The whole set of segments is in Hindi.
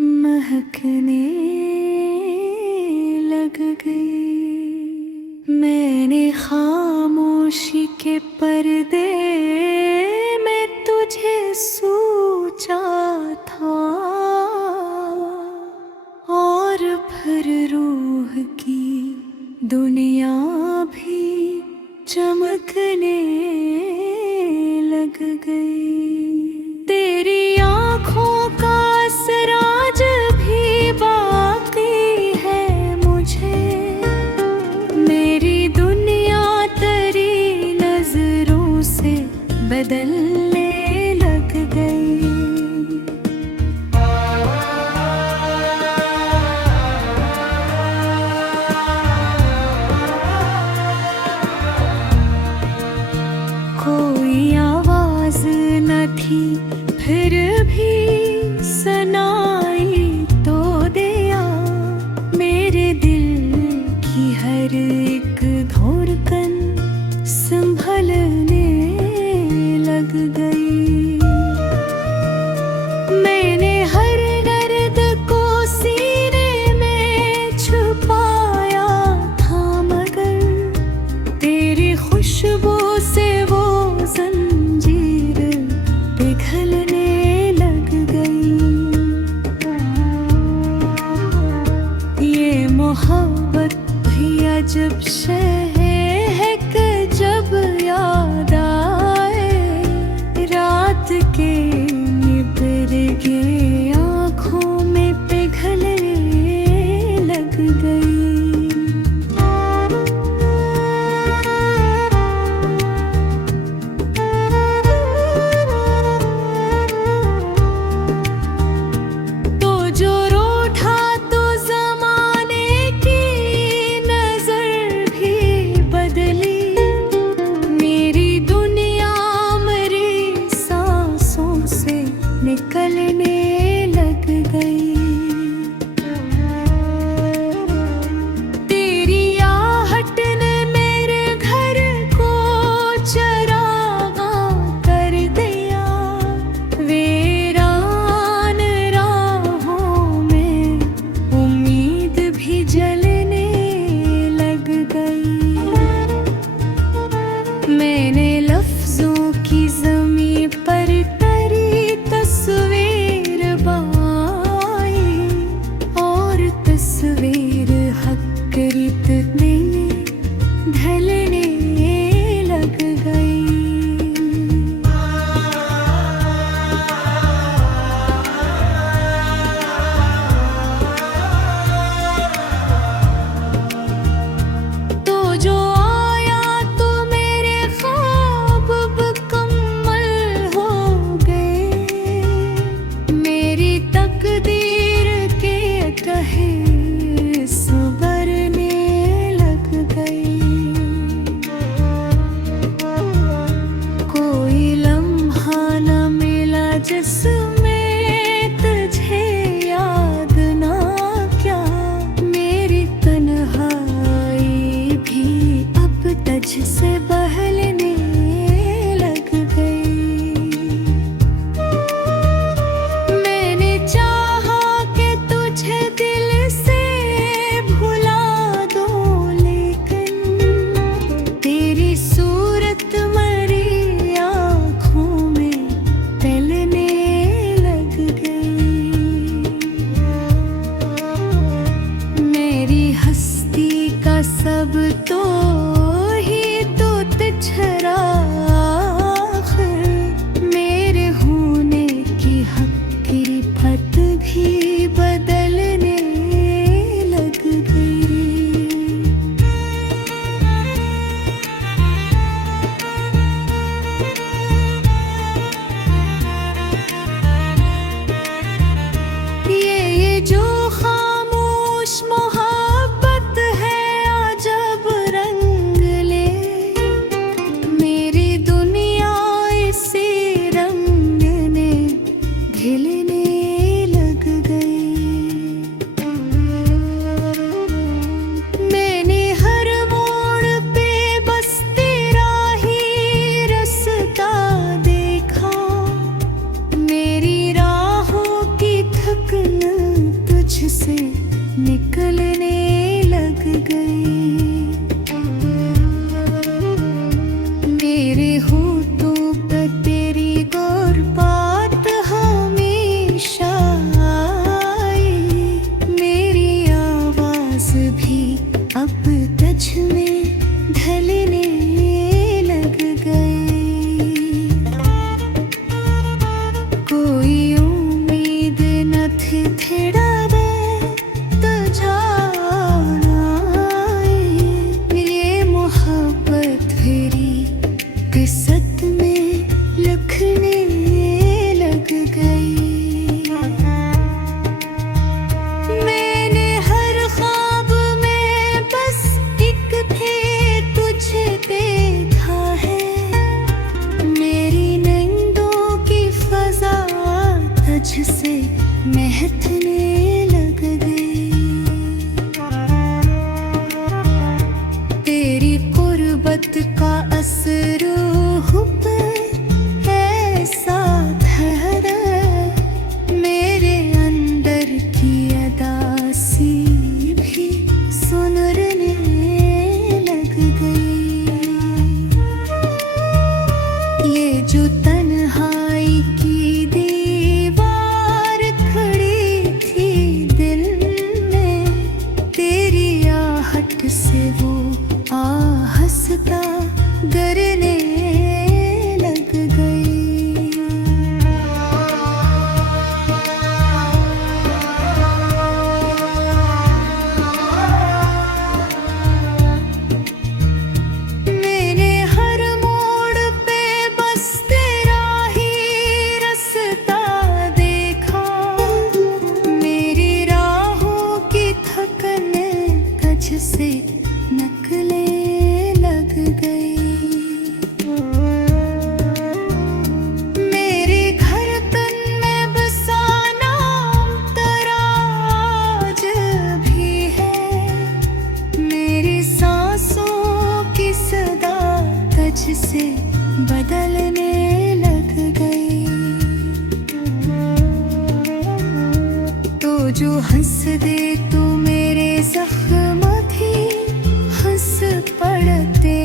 महकने लग गई। मैंने खामोशी के पर्दे में तुझे सोचा था, और फिर रूह की दुनिया भी चमकने लग गई। तेरी आँखों का असराज भी बाकी है मुझे। मेरी दुनिया तेरी नजरों से बदलने लग गई। से निकलने लग गई। मेरे होठों पर तेरी गौर बात हमेशा आई। मेरी आवाज भी अब तुझ में ढलने लग गई। कोई उम्मीद न थी थिड़ावे तो जाना। ये मोहब्बत मेरी किस्मत में लिखने लग गई। मैंने हर ख्वाब में बस एक थे तुझे देखा है। मेरी नींदों की फजा तुझ से महकने लग गई। तेरी कुर्बत का असर रूह पर ऐसा ठहरा। मेरे अंदर की अदासी भी सुनने लग गई। ये जो तन्हाई की दीवार खड़ी थी दिल में, तेरी आहट से वो आहस्ता गरने लग गई। मैंने हर मोड़ पे बस तेरा ही रास्ता देखा। मेरी राहों की थकन तुझ से नकले लग गई। मेरे घर तन में बसा नाम तेरा आज भी है। मेरी सांसों की सदा तुझ से बदलने लग गई। तो जो हंस दे तू मेरे जख्म भी हंस पड़ते।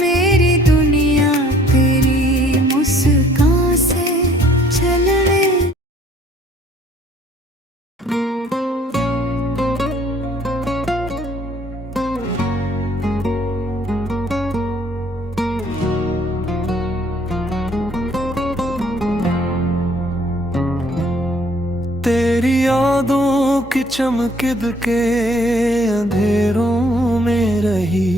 मेरी दुनिया तेरी मुस्कान से चलने। तेरी यादों की चमकिद के अंधेरों में रही।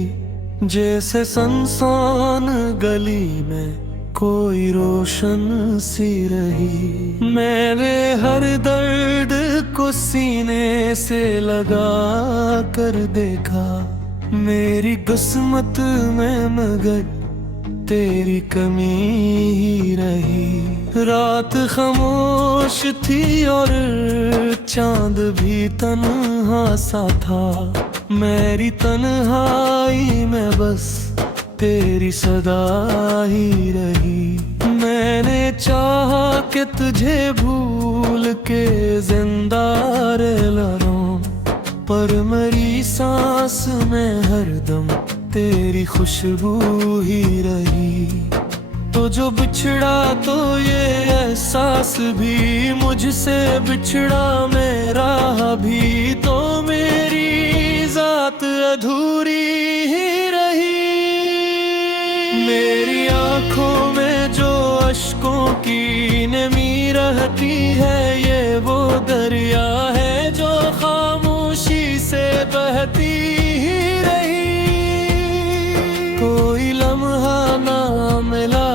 जैसे सुनसान गली में कोई रोशन सी रही। मैंने हर दर्द को सीने से लगा कर देखा। मेरी किस्मत में मगर तेरी कमी ही रही। रात खामोश थी और चांद भी तन्हा सा था। मेरी तन्हाई में बस तेरी सदा ही रही। मैंने चाहा कि तुझे भूल के जिंदा रह लूं, पर मेरी सांस में हरदम तेरी खुशबू ही रही। तो जो बिछड़ा तो ये एहसास भी मुझसे बिछड़ा मेरा भी। तो मेरी जात अधूरी ही रही। मेरी आंखों में जो अश्कों की नमी रहती है, ये वो दरिया है जो खामोशी से बहती ही रही। कोई लम्हा ना मिला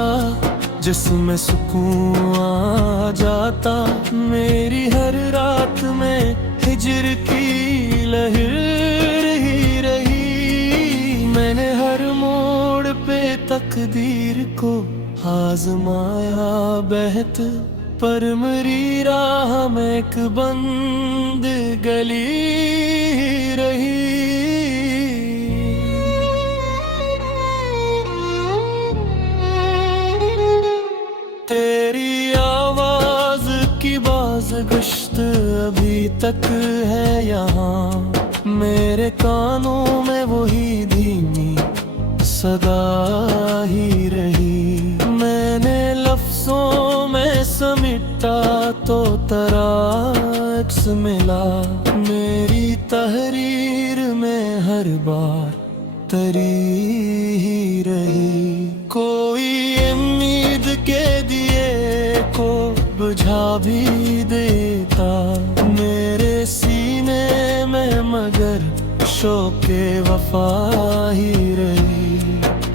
जिसमें सुकून आ जाता। मेरी हर रात में हिजर की लहर ही रही। मैंने हर मोड़ पे तकदीर को आजमाया बहत, पर मेरी राह में एक बंद गली रही। तेरी आवाज की बाज गश्त अभी तक है यहाँ, मेरे कानों में वही धीमी सदा ही रही। मैंने लफ्जों में समेटा तो तराक्स मिला, मेरी तहरीर में हर बार तरी ही रही। कोई उम्मीद के दिए को बुझा भी देता मेरे सीने में, मगर शौक़े वफा ही रही।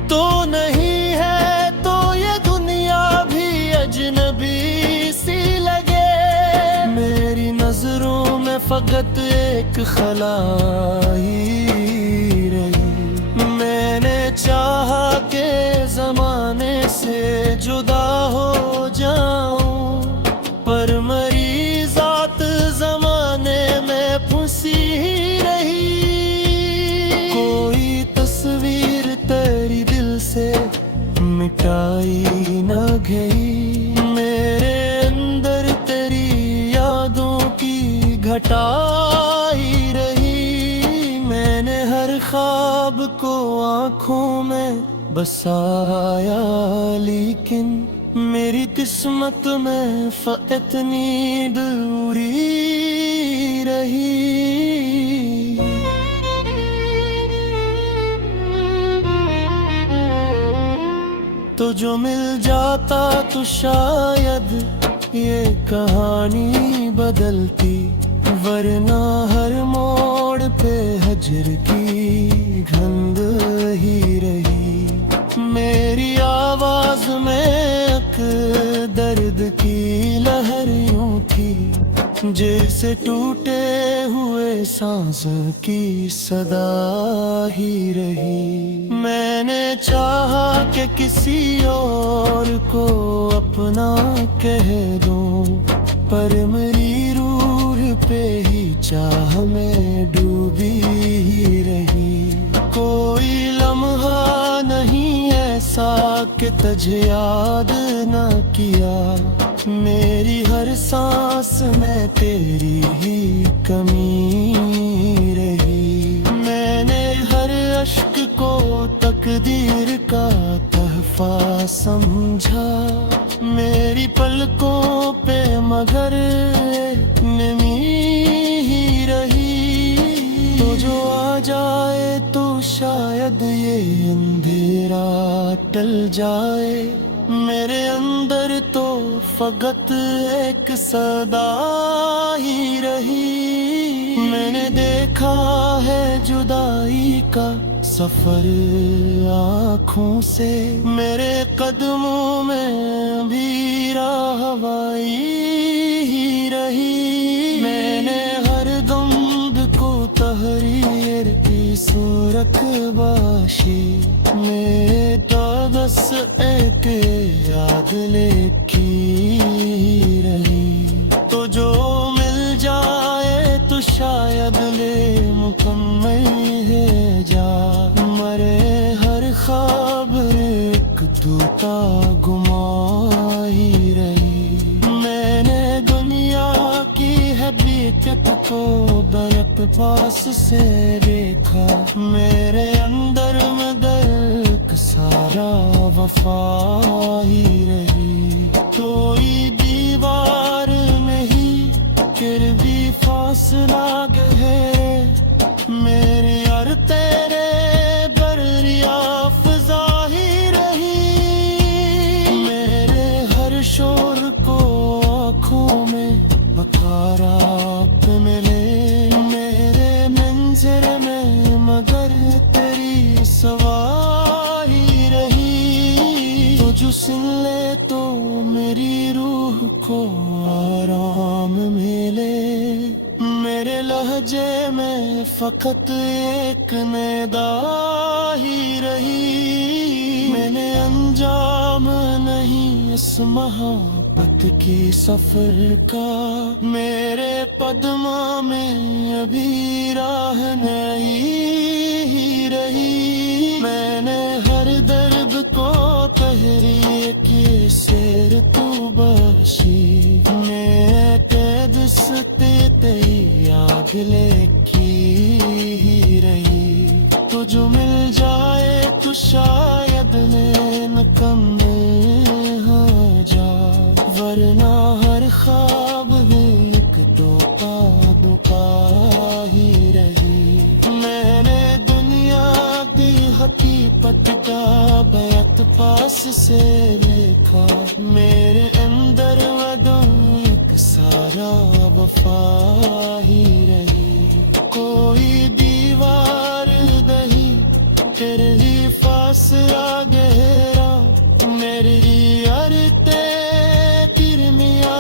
तो नहीं है तो ये दुनिया भी अजनबी सी लगे, मेरी नजरों में फकत एक खला ही रही। मैंने चाहा के जमाने से जुदा हो जाऊं, पर मरी जात जमाने में फंसी रही। कोई तस्वीर तेरी दिल से मिटाई न गई, मेरे अंदर तेरी यादों की घटाई रही। मैंने हर ख्वाब को आँखों में बसाया, लेकिन मेरी किस्मत में इतनी दूरी रही। तो जो मिल जाता तो शायद ये कहानी बदलती, वरना हर मोड़ पे हजर की गंध ही रही। मेरी आवाज में एक दर्द की लहर यूं थी, जैसे टूटे हुए सांस की सदा ही रही। मैंने चाहा कि किसी और को अपना कह दूं, पर मेरी रूह पे ही चाह में डूबी ही रही। कोई लम्हा नहीं ऐसा कि तुझे याद न किया, मेरी हर सांस में तेरी ही कमी रही। मैंने हर अश्क को तकदीर का तहफा समझा, मेरी पलकों पे मगर नमी ही रही। तो जो आ जाए तो शायद ये अंधेरा टल जाए, मेरे अंदर तो फकत एक सदा ही रही। मैंने देखा है जुदाई का सफर आँखों से, मेरे कदमों में भी राहवाई ही रही। मैंने हर दम को तहरीर की सूरत बाशी में दस एक याद लिखी रही। तो जो मिल जाए तो शायद ले मुकम्मल है जा, मरे हर ख्वाब एक टूटा गुमा ही रही। मैंने दुनिया की हकीकत को बरक पास से देखा, मेरे अंदर में दर्द सारा वफा ही रही। कोई दीवार नहीं फिर भी फासला गहरे, मेरे और तेरे बरिया फ़िज़ा ही रही। मेरे हर शोर को आँखों में बकारा मिले, मेरे मंजर में मगर तेरी सवाही रही। तो जो सुन ले तो मेरी रूह को आराम मिले, मेरे लहजे में फकत एक निदा ही रही। मैंने अंजाम नहीं इस मोहब्बत की सफर का, मेरे कदमों में अभी राह नहीं ही रही। मैंने हर दर्द को तहरीर की शेर तू बख्शी, मैं कैद से तेरी गिले की ही रही। तो जो मिल जाए तो शायद मैं मुकम्मल हो जा, वरना हर ख्वाब में एक दुका ही रही। मैंने दुनिया की हकीकत का बैत पास से देखा, मेरे अंदर वदों एक सारा वफा ही रही। कोई दीवार दही तेरे ही फासला गहरा, मेरी अरते तिरमिया